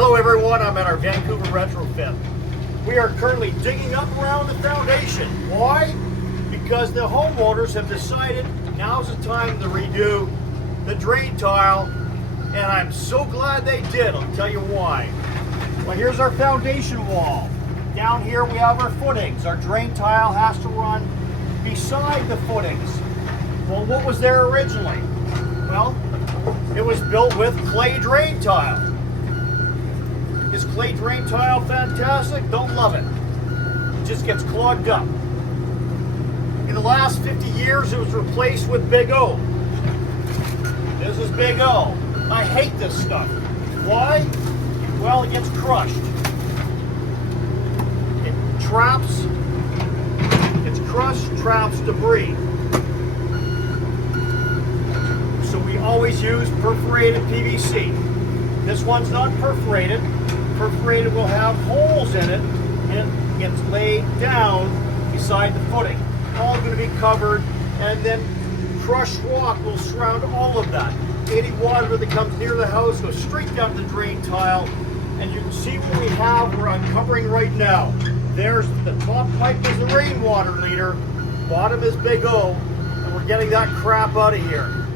Hello everyone, I'm at our Vancouver retrofit. We are currently digging up around the foundation. Why? Because the homeowners have decided now's the time to redo the drain tile, and I'm so glad they did. I'll tell you why. Well, here's our foundation wall. Down here we have our footings. Our drain tile has to run beside the footings. Well, what was there originally? Well, it was built with clay drain tile. Is clay drain tile fantastic? Don't love it. It just gets clogged up. In the last 50 years, it was replaced with Big O. This is Big O. I hate this stuff. Why? Well, it gets crushed. It traps, it's crushed, traps debris. So we always use perforated PVC. This one's not perforated. Perforated will have holes in it, and it gets laid down beside the footing. All going to be covered, and then crushed rock will surround all of that. Any water that comes near the house goes straight down the drain tile, and you can see what we have. We're uncovering right now. There's the top pipe is the rainwater leader, bottom is Big O, and we're getting that crap out of here.